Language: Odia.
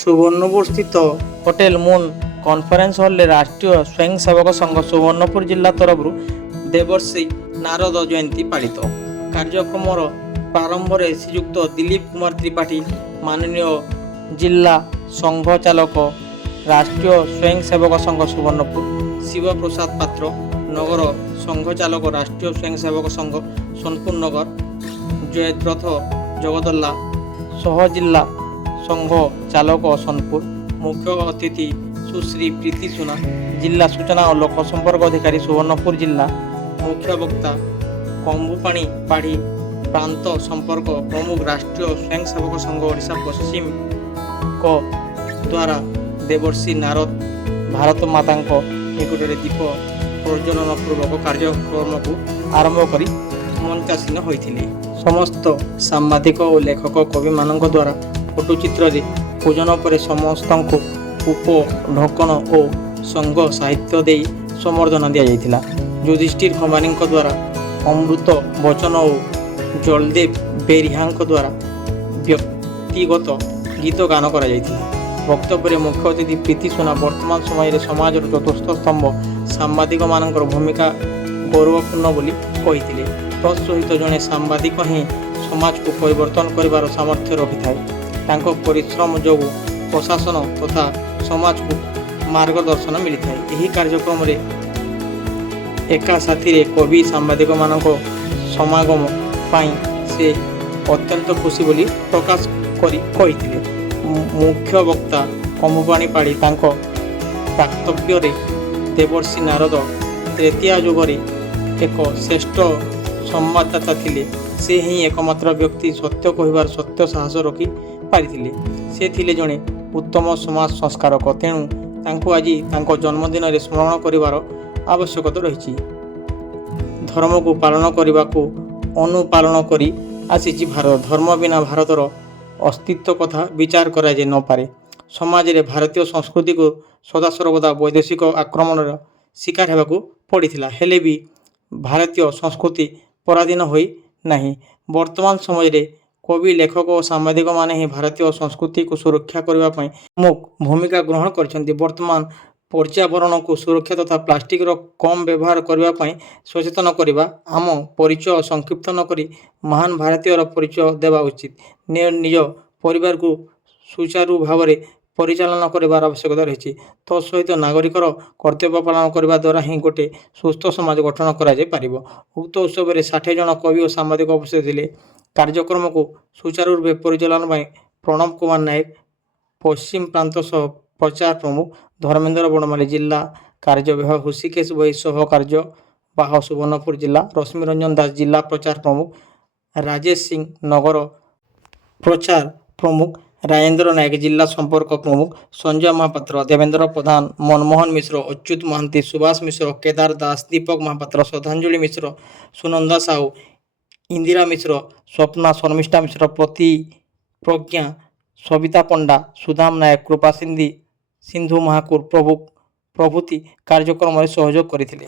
সুবর্ণপুরস্থিত হোটেল মুন কনফরেন্স হলে রাষ্ট্রীয় স্বয়ଂসেবক সংঘ সুবর্ণপুর জিଲ୍লা তরফରୁ ଦେବର୍ଷି ନାରଦ ଜୟନ୍ତୀ ପାଳିତ। କାର୍ଯ୍ୟକ୍ରମର ପ୍ରାରମ୍ଭରେ ଶ୍ରୀଯୁକ୍ତ ଦିଲ୍ଲୀପ କୁମାର ତ୍ରିପାଠୀ ମାନନୀୟ ଜିଲ୍ଲା ସଂଘ ଚାଳକ ରାଷ୍ଟ୍ରୀୟ ସ୍ୱୟଂସେବକ ସଂଘ ସୁବର୍ଣ୍ଣପୁର, ଶିବପ୍ରସାଦ ପାତ୍ର ନଗର ସଂଘ ଚାଳକ ରାଷ୍ଟ୍ରୀୟ ସ୍ୱୟଂସେବକ ସଂଘ ସୋନପୁର ନଗର, ଜୟଦ୍ରଥ ଜଗଦଲ୍ଲା ସହ ଜିଲ୍ଲା ସଂଘ ଚାଳକ ସୋନପୁର, ମୁଖ୍ୟ ଅତିଥି ସୁଶ୍ରୀ ପ୍ରୀତି ସୁନା, ଜିଲ୍ଲା ସୂଚନା ଓ ଲୋକ ସମ୍ପର୍କ ଅଧିକାରୀ ସୁବର୍ଣ୍ଣପୁର ଜିଲ୍ଲା, ମୁଖ୍ୟ ବକ୍ତା କମ୍ବୁପାଣି ପାଢ଼ୀ ପ୍ରାନ୍ତ ସମ୍ପର୍କ ପ୍ରମୁଖ ରାଷ୍ଟ୍ରୀୟ ସ୍ୱୟଂସେବକ ସଂଘ ଓଡ଼ିଶା ପଶ୍ଚିମଙ୍କ ଦ୍ୱାରା ଦେବର୍ଷି ନାରଦ ଭାରତ ମାତାଙ୍କ ନିକଟରେ ଦୀପ ପ୍ରଜ୍ୱଳନ ପୂର୍ବକ କାର୍ଯ୍ୟକ୍ରମକୁ ଆରମ୍ଭ କରି ମଞ୍ଚାସୀନ ହୋଇଥିଲେ। ସମସ୍ତ ସାମ୍ବାଦିକ ଓ ଲେଖକ କବିମାନଙ୍କ ଦ୍ୱାରା ଫଟୋଚିତ୍ରରେ ପୂଜନ ପରେ ସମସ୍ତଙ୍କୁ ଉପଢକନ ଓ ସଂଘ ସାହିତ୍ୟ ଦେଇ ସମ୍ବର୍ଦ୍ଧନା ଦିଆଯାଇଥିଲା। ଯୁଧିଷ୍ଠିର ଖମ୍ବାନୀଙ୍କ ଦ୍ୱାରା ଅମୃତ ବଚନ ଓ ଜଳଦେବ ବେରିହାଙ୍କ ଦ୍ୱାରା ବ୍ୟକ୍ତିଗତ ଗୀତ ଗାନ କରାଯାଇଥିଲା। ବକ୍ତବ୍ୟରେ ମୁଖ୍ୟ ଅତିଥି ପ୍ରୀତି ସୁନା ବର୍ତ୍ତମାନ ସମୟରେ ସମାଜର ଚତୁର୍ଥ ସ୍ତମ୍ଭ ସାମ୍ବାଦିକମାନଙ୍କର ଭୂମିକା ଗୌରବପୂର୍ଣ୍ଣ ବୋଲି କହିଥିଲେ। ତତ୍ସହିତ ଜଣେ ସାମ୍ବାଦିକ ହିଁ ସମାଜକୁ ପରିବର୍ତ୍ତନ କରିବାର ସାମର୍ଥ୍ୟ ରଖିଥାଏ। ତାଙ୍କ ପରିଶ୍ରମ ଯୋଗୁଁ ପ୍ରଶାସନ ତଥା ସମାଜକୁ ମାର୍ଗଦର୍ଶନ ମିଳିଥାଏ। ଏହି କାର୍ଯ୍ୟକ୍ରମରେ ଏକା ସାଥିରେ କବି ସାମ୍ବାଦିକମାନଙ୍କ ସମାଗମ ପାଇଁ ସେ ଅତ୍ୟନ୍ତ ଖୁସି ବୋଲି ପ୍ରକାଶ କରି କହିଥିଲେ। ମୁଖ୍ୟ ବକ୍ତା କମ୍ବୁପାଣି ପାଢ଼ୀ ତାଙ୍କ ବକ୍ତବ୍ୟରେ ଦେବର୍ଷି ନାରଦ ତ୍ରେତୟା ଯୁଗରେ ଏକ ଶ୍ରେଷ୍ଠ ସମ୍ବାଦଦାତା ଥିଲେ। ସେ ହିଁ એકમાત્ર ବ୍ୟକ୍ତି ସତ୍ୟ କହିବାର ସତ୍ୟ ସାହସ ରଖି ପାରିଥିଲେ। ସେ ଥିଲେ ଜଣେ ଉତ୍ତମ ସମାଜ ସଂସ୍କାରକ। ତେଣୁ ତାଙ୍କୁ ଆଜି ତାଙ୍କ ଜନ୍ମଦିନରେ ସ୍ମରଣ କରିବାର ଆବଶ୍ୟକତା ରହିଛି। ଧର୍ମକୁ ପାଳନ କରିବାକୁ ଅନୁପାଳନ କରି ଆସିଛି ଭାରତ। ଧର୍ମ ବିନା ଭାରତର ଅସ୍ତିତ୍ୱ କଥା ବିଚାର କରାଯାଇ ନପାରେ। ସମାଜରେ ଭାରତୀୟ ସଂସ୍କୃତିକୁ ସଦାସର୍ବଦା ବୈଦେଶିକ ଆକ୍ରମଣର ଶିକାର ହେବାକୁ ପଡ଼ିଥିଲା, ହେଲେ ବି ଭାରତୀୟ ସଂସ୍କୃତି ପରାଧୀନ ହୋଇ ନାହିଁ। ବର୍ତ୍ତମାନ ସମୟରେ କବି, ଲେଖକ ଓ ସାମ୍ବାଦିକମାନେ ହିଁ ଭାରତୀୟ ସଂସ୍କୃତିକୁ ସୁରକ୍ଷା କରିବା ପାଇଁ ପ୍ରମୁଖ ଭୂମିକା ଗ୍ରହଣ କରିଛନ୍ତି। ବର୍ତ୍ତମାନ ପର୍ଯ୍ୟାବରଣକୁ ସୁରକ୍ଷା ତଥା ପ୍ଲାଷ୍ଟିକର କମ୍ ବ୍ୟବହାର କରିବା ପାଇଁ ସଚେତନ କରିବା, ଆମ ପରିଚୟ ସଂକ୍ଷିପ୍ତ ନ କରି ମହାନ ଭାରତୀୟର ପରିଚୟ ଦେବା ଉଚିତ। ନିଜ ପରିବାରକୁ ସୁଚାରୁ ଭାବରେ ପରିଚାଳନା କରିବାର ଆବଶ୍ୟକତା ରହିଛି। ତତ୍ସହିତ ନାଗରିକର କର୍ତ୍ତବ୍ୟ ପାଳନ କରିବା ଦ୍ୱାରା ହିଁ ଗୋଟିଏ ସୁସ୍ଥ ସମାଜ ଗଠନ କରାଯାଇପାରିବ। ଉକ୍ତ ଉତ୍ସବରେ 60 ଜଣ କବି ଓ ସାମ୍ବାଦିକ ଉପସ୍ଥିତ ଥିଲେ। କାର୍ଯ୍ୟକ୍ରମକୁ ସୁଚାରୁ ରୂପେ ପରିଚାଳନା ପାଇଁ ପ୍ରଣବ କୁମାର ନାୟକ ପଶ୍ଚିମ ପ୍ରାନ୍ତ ସହ ପ୍ରଚାର ପ୍ରମୁଖ, ଧର୍ମେନ୍ଦ୍ର ବଡ଼ମାଲି ଜିଲ୍ଲା କାର୍ଯ୍ୟବିଭାଗ, ହୃଷିକେଶ ଭୋଇ ସହ କାର୍ଯ୍ୟବାହ ସୁବର୍ଣ୍ଣପୁର ଜିଲ୍ଲା, ରଶ୍ମିରଞ୍ଜନ ଦାସ ଜିଲ୍ଲା ପ୍ରଚାର ପ୍ରମୁଖ, ରାଜେଶ ସିଂ ନଗର ପ୍ରଚାର ପ୍ରମୁଖ, ରାଜେନ୍ଦ୍ର ନାୟକ ଜିଲ୍ଲା ସମ୍ପର୍କ ପ୍ରମୁଖ, ସଞ୍ଜୟ ମହାପାତ୍ର, ଦେବେନ୍ଦ୍ର ପ୍ରଧାନ, ମନମୋହନ ମିଶ୍ର, ଅଚ୍ୟୁତ ମହାନ୍ତି, ସୁବାସ ମିଶ୍ର, କେଦାର ଦାସ, ଦୀପକ ମହାପାତ୍ର, ଶ୍ରଦ୍ଧାଞ୍ଜଳି ମିଶ୍ର, ସୁନନ୍ଦା ସାହୁ, ଇନ୍ଦିରା ମିଶ୍ର, ସ୍ୱପ୍ନା, ଶର୍ମିଷ୍ଠା ମିଶ୍ର, ପ୍ରଜ୍ଞା, ସବିତା ପଣ୍ଡା, ସୁଦାମ ନାୟକ, କୃପା ସିନ୍ଧୁ ମହାକୁର ପ୍ରଭୃତି କାର୍ଯ୍ୟକ୍ରମରେ ସହଯୋଗ କରିଥିଲେ।